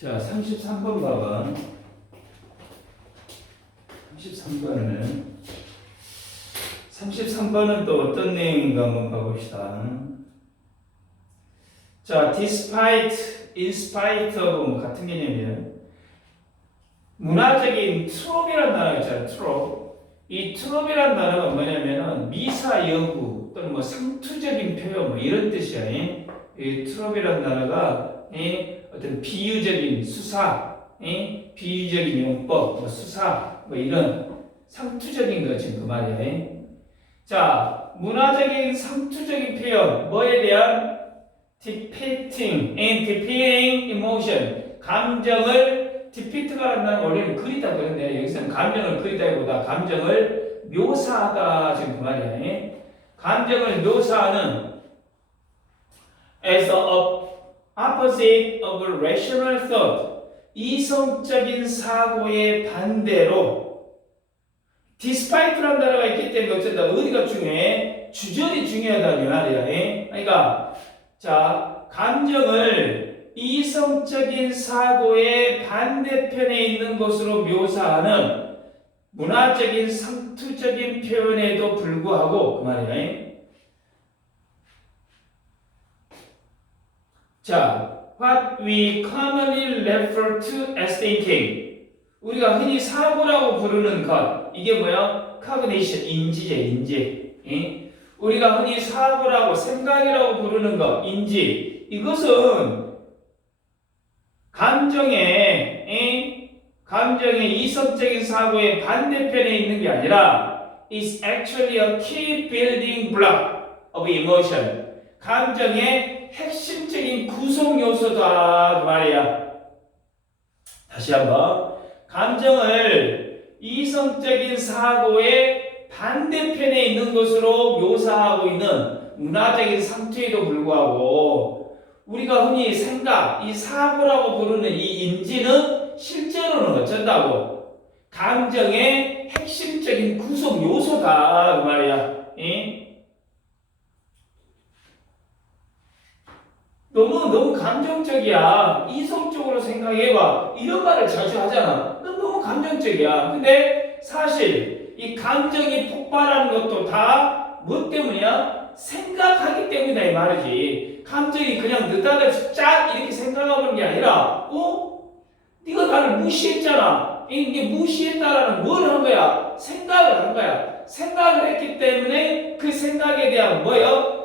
자, 33번 봐봐. 33번은 또 어떤 내용인가 한번 봐봅시다. 자, despite, in spite of 뭐 같은 개념이에요. 문화적인 trope이라는 단어가 있잖아요. trope. 이 trope이라는 단어가 뭐냐면은 미사 여구 또는 뭐 상투적인 표현 뭐 이런 뜻이야. 이 trope이라는 단어가 어떤 비유적인 수사, 비유적인 용법, 뭐 수사, 뭐 이런 상투적인 거 지금 그 말이야. 자, 문화적인 상투적인 표현, 뭐에 대한 depicting and depicting emotion, 감정을 depict가 한다는 원래는 그리다 그런데 여기서는 감정을 그리다기보다 감정을 묘사하다 지금 그 말이야. 감정을 묘사하는 as a opposite of rational thought, 이성적인 사고의 반대로 despite라는 단어가 있기 때문에 어쩐다 어디가 중요해? 주절이 중요하다는 말이야. 그러니까 자, 감정을 이성적인 사고의 반대편에 있는 것으로 묘사하는 문화적인 상투적인 표현에도 불구하고 그 말이야. 자, what we commonly refer to as thinking. 우리가 흔히 사고라고 부르는 것. 이게 뭐야? cognition, 인지제, 인지. 우리가 흔히 사고라고, 생각이라고 부르는 것, 인지. 이것은 감정의 이성적인 사고의 반대편에 있는 게 아니라 is actually a key building block of emotion. 감정의 핵심적인 구성 요소다 그 말이야. 다시 한번 감정을 이성적인 사고의 반대편에 있는 것으로 묘사하고 있는 문화적인 상투에도 불구하고 우리가 흔히 생각, 이 사고라고 부르는 이 인지는 실제로는 어쩐다고? 감정의 핵심적인 구성 요소다 그 말이야. 너무 감정적이야. 이성적으로 생각해봐. 이런 말을 자주 하잖아. 넌 너무 감정적이야. 근데 사실 이 감정이 폭발하는 것도 다 뭐 때문이야? 생각하기 때문이다 이 말이지. 감정이 그냥 느닷없이 쫙 이렇게 생각하는 게 아니라 네가 나를 무시했잖아. 이게 무시했다라는 뭘 한 거야? 생각을 한 거야. 생각을 했기 때문에 그 생각에 대한 뭐예요?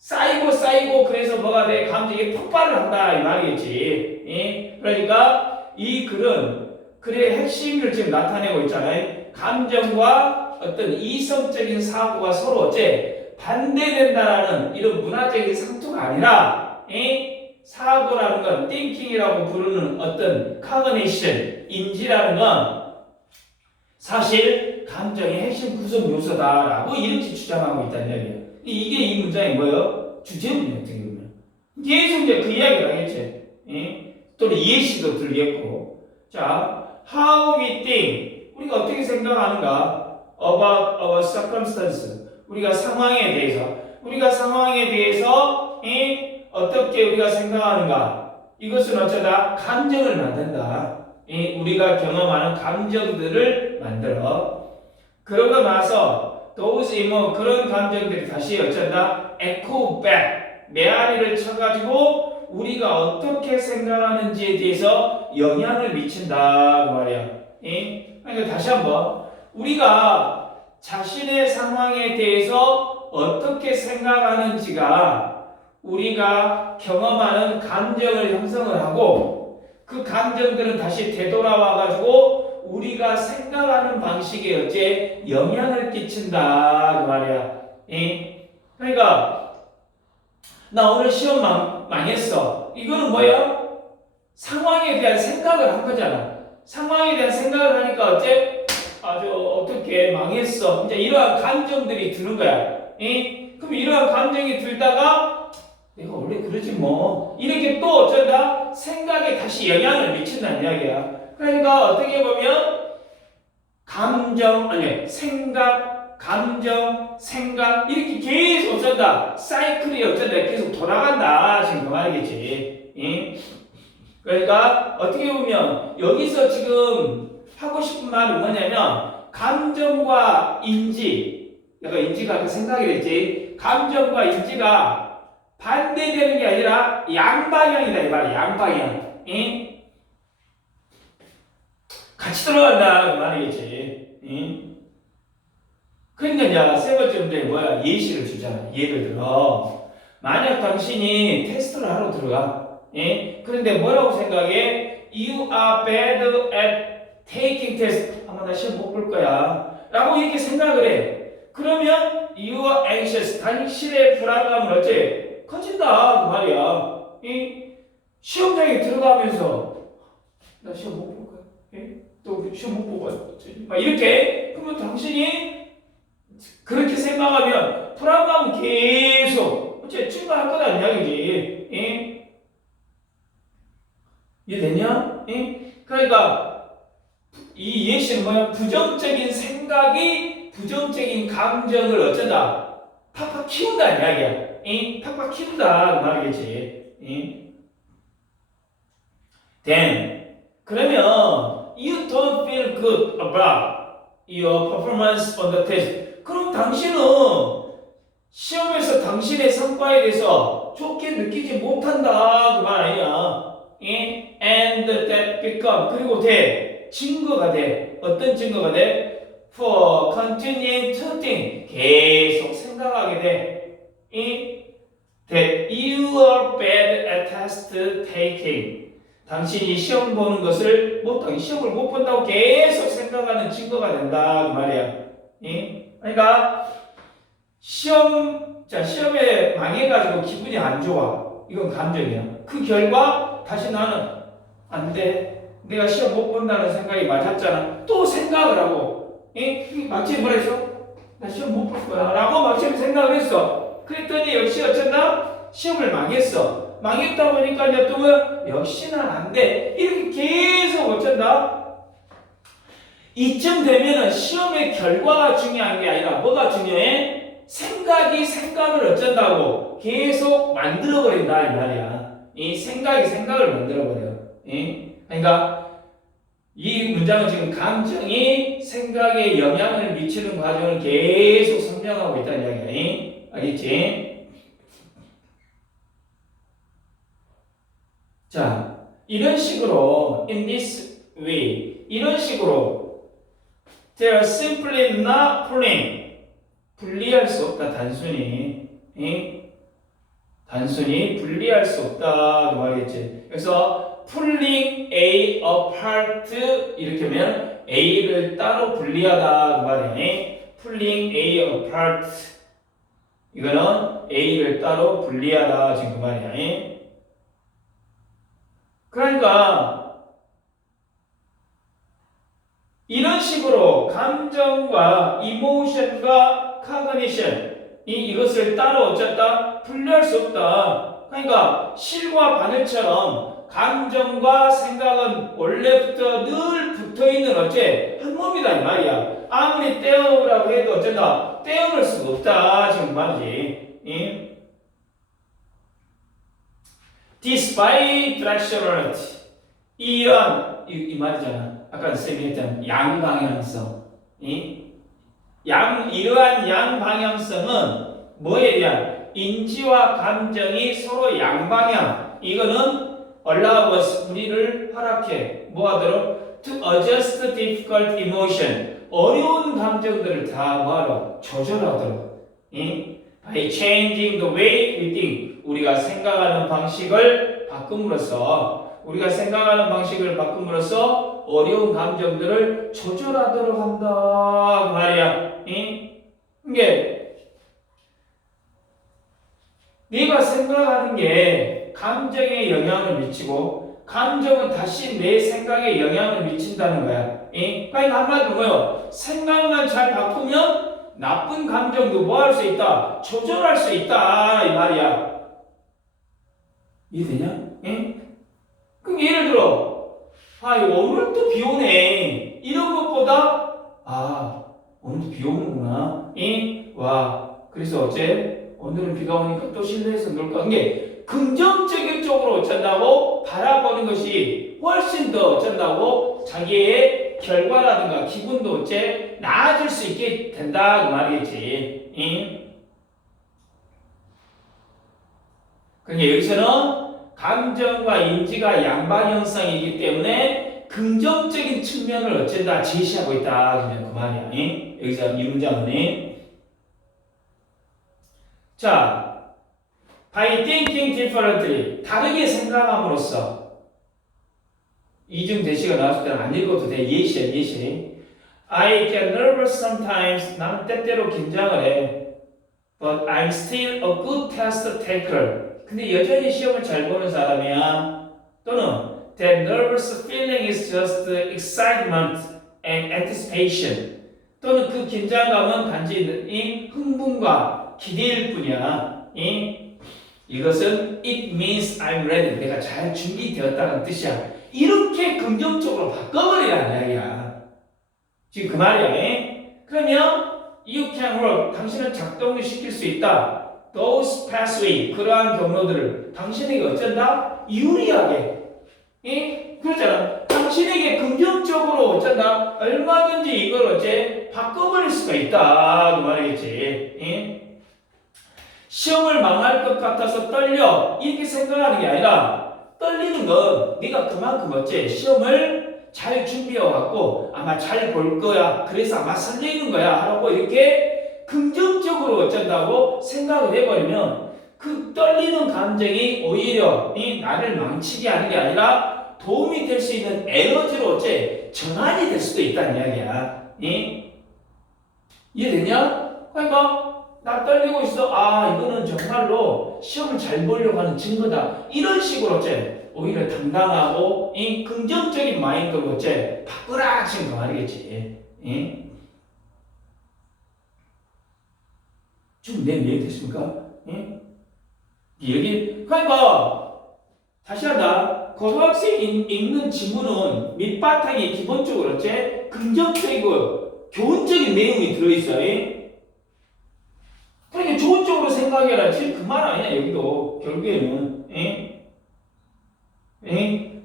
쌓이고 그래서 뭐가 돼? 감정이 폭발을 한다 이 말이겠지. 그러니까 이 글은 글의 핵심을 지금 나타내고 있잖아요. 감정과 어떤 이성적인 사고가 서로 어째 반대된다라는 이런 문화적인 상투가 아니라 사고라는 건 thinking이라고 부르는 어떤 cognition, 인지라는 건 사실 감정의 핵심 구성 요소다라고 이렇게 주장하고 있다는 이야기예요. 이게 이 문장이 뭐예요? 주제문이에요. 어떻게 보면. 계속 이제 그 이야기를 하겠지. 또는 예시도 들겠고. 자, how we think. 우리가 어떻게 생각하는가? About our circumstances. 우리가 상황에 대해서 어떻게 우리가 생각하는가? 이것은 어쩌다 감정을 만든다. 우리가 경험하는 감정들을 만들어. 그러고 나서 those 그런 감정들이 다시 어쩐다? echo back. 메아리를 쳐가지고 우리가 어떻게 생각하는지에 대해서 영향을 미친다 그 말이야. 그러니까 다시 한번 우리가 자신의 상황에 대해서 어떻게 생각하는지가 우리가 경험하는 감정을 형성을 하고 그 감정들은 다시 되돌아와가지고 우리가 생각하는 방식에 어째 영향을 끼친다 그 말이야. 그러니까 나 오늘 시험 망했어. 이거는 뭐야? 상황에 대한 생각을 한 거잖아. 상황에 대한 생각을 하니까 어째 아주 어떻게 망했어. 이제 이러한 감정들이 드는 거야. 그럼 이러한 감정이 들다가 내가 원래 그러지 뭐. 이렇게 또 어쩐다? 생각에 다시 영향을 미친다는 이야기야. 그러니까 어떻게 보면 생각, 감정, 생각 이렇게 계속 어쩐다? 사이클이 어쩐다? 계속 돌아간다. 지금 그 말이겠지. 그러니까 어떻게 보면 여기서 지금 하고 싶은 말은 뭐냐면 감정과 인지, 내가 인지가 아까 생각이 됐지. 감정과 인지가 반대되는 게 아니라 양방향이다 이 말이야. 양방향. 응? 같이 들어간다 그 말이겠지. 응? 그러니까 이제 세 번째 문제 뭐야? 예시를 주잖아. 예를 들어 만약 당신이 테스트를 하러 들어가. 예? 그런데 뭐라고 생각해? You are bad at taking test. 아마 나 시험 못 볼 거야 라고 이렇게 생각을 해. 그러면 you are anxious. 당신의 불안감은 어째? 커진다 그 말이야. 이 시험장에 들어가면서 나 시험 못 볼 거야. 예? 또 시험 못 보고 왔지. 막 이렇게. 그러면 당신이 그렇게 생각하면 불안감은 계속 어째 증가할 거다 이야기지. 예? 이해되냐? 예? 그러니까 이 예시는 뭐야? 부정적인 생각이 부정적인 감정을 어쩐다? 팍팍 키운다 이야기야. 예? 팍팍 키운다 그 말이겠지. 예? Then 그러면 you don't feel good about your performance on the test. 그럼 당신은 시험에서 당신의 성과에 대해서 좋게 느끼지 못한다 그 말 아니야. 예? And that become 그리고 돼 증거가 돼. 어떤 증거가 돼? For continuing to think 계속 생각하게 돼. That you are bad at test taking. 당신이 시험 보는 것을 시험을 못 본다고 계속 생각하는 증거가 된다 그 말이야. 그러니까 시험에 망해가지고 기분이 안 좋아. 이건 감정이야. 그 결과 다시 나는 안 돼. 내가 시험 못 본다는 생각이 맞았잖아. 또 생각을 하고, 마침 뭐라 했어? 나 시험 못 볼 거야. 라고 마침 생각을 했어. 그랬더니 역시 어쩐다? 시험을 망했어. 망했다 보니까 이제 또 역시 난 안 돼. 이렇게 계속 어쩐다? 이쯤 되면은 시험의 결과가 중요한 게 아니라 뭐가 중요해? 생각이 생각을 어쩐다고 계속 만들어버린다 이 말이야. 이 생각이 생각을 만들어버려. 그러니까 이 문장은 지금 감정이 생각에 영향을 미치는 과정을 계속 설명하고 있다는 이야기야. 알겠지? 자, 이런 식으로 in this way 이런 식으로 they are simply not pulling 분리할 수 없다 단순히 단순히 분리할 수 없다 그 말이겠지. 그래서 pulling A apart 이렇게 하면 A를 따로 분리하다 그 말이야. pulling A apart 이거는 A를 따로 분리하다 지금 그 말이야. 그러니까 이런 식으로 감정과 이모션과 카그니션 이것을 따로 어쨌다 분리할 수 없다. 그러니까 실과 바늘처럼 감정과 생각은 원래부터 늘 붙어있는 어째 한 몸이다 이 말이야. 아무리 떼어놓으라고 해도 어쩐다 떼어놓을 수가 없다 지금 말이지. Despite directionality 이런 이 말이잖아. 아까 쌤이 했던 양방향성. 이러한 양방향성은 뭐에 대한 인지와 감정이 서로 양방향. 이거는 allow us 우리를 허락해 뭐하도록 to adjust difficult emotion 어려운 감정들을 다 뭐하러 조절하도록. By changing the way we think 우리가 생각하는 방식을 바꿈으로써 어려운 감정들을 조절하도록 한다 그 말이야. 이게 네가 생각하는 게 감정에 영향을 미치고 감정은 다시 내 생각에 영향을 미친다는 거야. 그러니까 한마디로 뭐요? 생각만 잘 바꾸면 나쁜 감정도 뭐 할 수 있다? 조절할 수 있다 이 말이야. 이해되냐? 그럼 예를 들어 오늘 또 비 오네 이런 것보다 오늘도 비 오는구나. 와 그래서 어째 오늘은 비가 오니까 또 실내에서 놀까. 이게 긍정적인 쪽으로 어쩐다고 바라보는 것이 훨씬 더 어쩐다고 자기의 결과라든가 기분도 어째 나아질 수 있게 된다 그 말이겠지. 응? 그러니까 여기서는 감정과 인지가 양방 형성이기 때문에 긍정적인 측면을 어쩐다 제시하고 있다 그냥 그 말이야. 응? 여기서 이 문장은 자, by thinking differently 다르게 생각함으로써 이중 대시가 나왔을 때는 안 읽어도 돼. 예시야 예시. I get nervous sometimes. 나는 때때로 긴장을 해. But I'm still a good test taker. 근데 여전히 시험을 잘 보는 사람이야. 또는 that nervous feeling is just excitement and anticipation. 또는 그 긴장감은 단지 이 흥분과 기대일 뿐이야. 이것은 it means I'm ready. 내가 잘 준비되었다는 뜻이야. 이렇게 긍정적으로 바꿔버리라는 이야기야. 지금 그 말이야. 그러면 you can work. 당신은 작동을 시킬 수 있다. Those pathway. 그러한 경로들을 당신에게 어쩐다? 유리하게. 그렇잖아. 당신에게 긍정적으로 어쩐다? 얼마든지 이걸 어째 바꿔버릴 수가 있다. 그 말이겠지. 시험을 망할 것 같아서 떨려. 이렇게 생각하는 게 아니라 떨리는 건 네가 그만큼 어째 시험을 잘 준비해왔고 아마 잘 볼 거야. 그래서 아마 설레이는 거야. 하고 이렇게 긍정적으로 어쩐다고 생각을 해버리면 그 떨리는 감정이 오히려 나를 망치게 하는 게 아니라 도움이 될 수 있는 에너지로 어째 전환이 될 수도 있다는 이야기야. 이해되냐? 그러니까 나 떨리고 있어. 아, 이거는 정말로 시험을 잘 보려고 하는 증거다. 이런 식으로 어째 오히려 당당하고 긍정적인 마인드로 어째 바꾸라 지금 그 말이겠지. 좀 내 이해됐습니까? 여기 그러니까 다시 한다. 고등학생이 읽는 지문은 밑바탕에 기본적으로 어째 긍정적이고 교훈적인 내용이 들어있어요. 그러니까 좋은 쪽으로 생각해라. 지금 그 말 아니야 여기도 결국에는.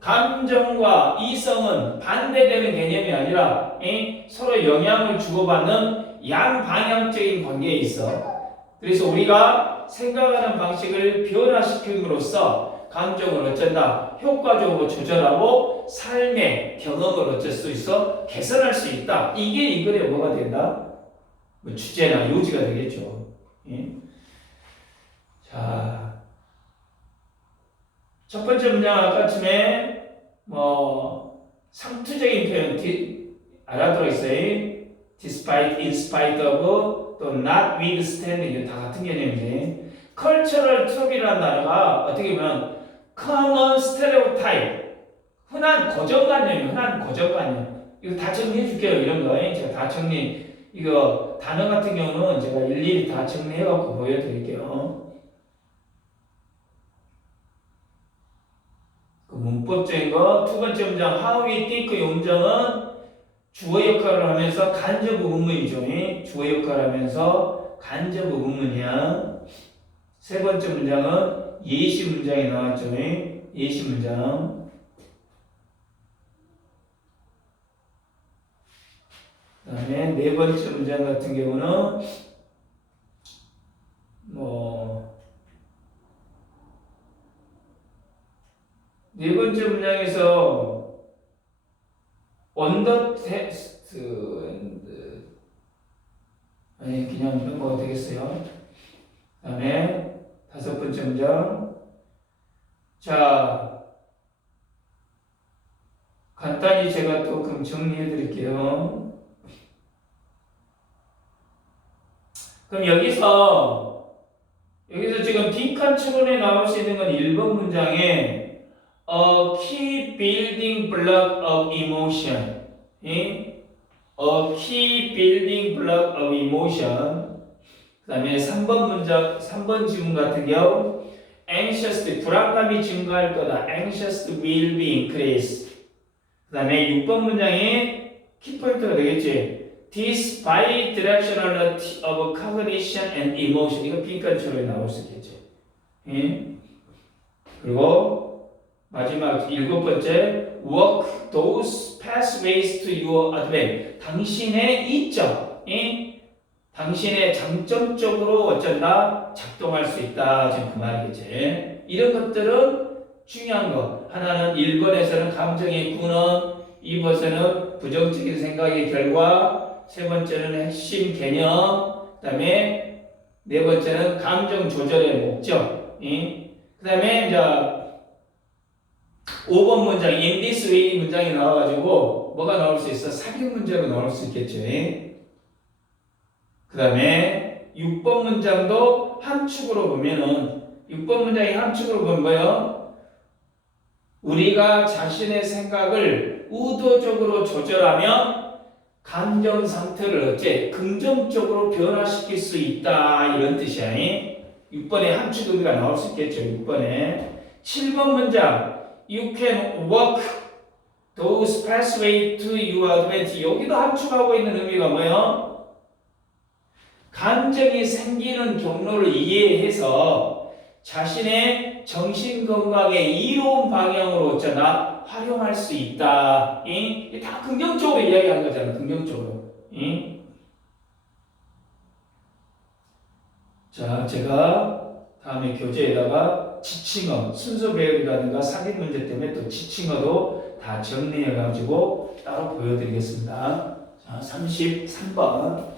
감정과 이성은 반대되는 개념이 아니라 서로 영향을 주고받는 양방향적인 관계에 있어. 그래서 우리가 생각하는 방식을 변화시킴으로써 감정을 어쩐다 효과적으로 조절하고 삶의 경험을 어쩔 수 있어 개선할 수 있다. 이게 이 글의 뭐가 된다? 뭐 주제나 요지가 되겠죠. 자, 첫 번째 문장 아까쯤에 상투적인 표현 알아들어 있어요. despite, in spite of, 또 not withstanding 다 같은 개념이지. cultural trope이라는 단어가 어떻게 보면 common stereotype 흔한 고정관념이에요. 흔한 고정관념. 이거 다 정리해 줄게요. 이런 거 제가 다 정리. 이거 단어 같은 경우는 제가 일일이 다 정리해갖고 보여드릴게요. 그 문법적인 거. 두 번째 문장 how we think 이 문장은 주어 역할을 하면서 간접 의문문이죠. 주어 역할을 하면서 간접 의문문이야. 세 번째 문장은 예시 문장이 나왔죠. 예시 문장. 그 다음에 네 번째 문장 같은 경우는 네 번째 문장에서 on the test 아니 그냥 넘어가도 되겠어요. 그 다음에 다섯 번째 문장. 자, 간단히 제가 또 그럼 정리해 드릴게요. 그럼 여기서 지금 빈칸 추론에 나올 수 있는 건 1번 문장에 a key building block of emotion. A key building block of emotion. 그 다음에 3번 지문 같은 경우 anxious, 불안감이 증가할 거다. anxious will be increase. 그 다음에 6번 문장에 키포인트가 되겠지. This bidirectionality of cognition and emotion. 이거 빈칸처럼 나올 수 있겠죠. 그리고 마지막 7번째 work those pathways to your advantage. 당신의 이점이 당신의 장점 쪽으로 어쩐다 작동할 수 있다. 지금 그 말이겠지. 이런 것들은 중요한 거. 하나는 1번에서는 감정의 군원, 2번에서는 부정적인 생각의 결과, 세 번째는 핵심 개념, 그 다음에 네 번째는 감정 조절의 목적. 그 다음에 이제 5번 문장, in this way 문장이 나와가지고 뭐가 나올 수 있어? 사기 문제로 나올 수 있겠죠. 그 다음에 6번 문장도 함축으로 보면은 6번 문장이 함축으로 보면 뭐예요? 우리가 자신의 생각을 의도적으로 조절하면 감정 상태를 어째 긍정적으로 변화시킬 수 있다 이런 뜻이야. 6번에 함축 의미가 나올 수 있겠죠. 6번에 7번 문장 You can walk those pathways to your advantage. 여기도 함축하고 있는 의미가 뭐예요? 감정이 생기는 경로를 이해해서 자신의 정신건강의 이로운 방향으로 어쩌나 활용할 수 있다. 이게 다 긍정적으로 이야기한 거잖아. 긍정적으로. 자, 제가 다음에 교재에다가 지칭어, 순서 배열이라든가 사기 문제 때문에 또 지칭어도 다 정리해가지고 따로 보여드리겠습니다. 자, 33번.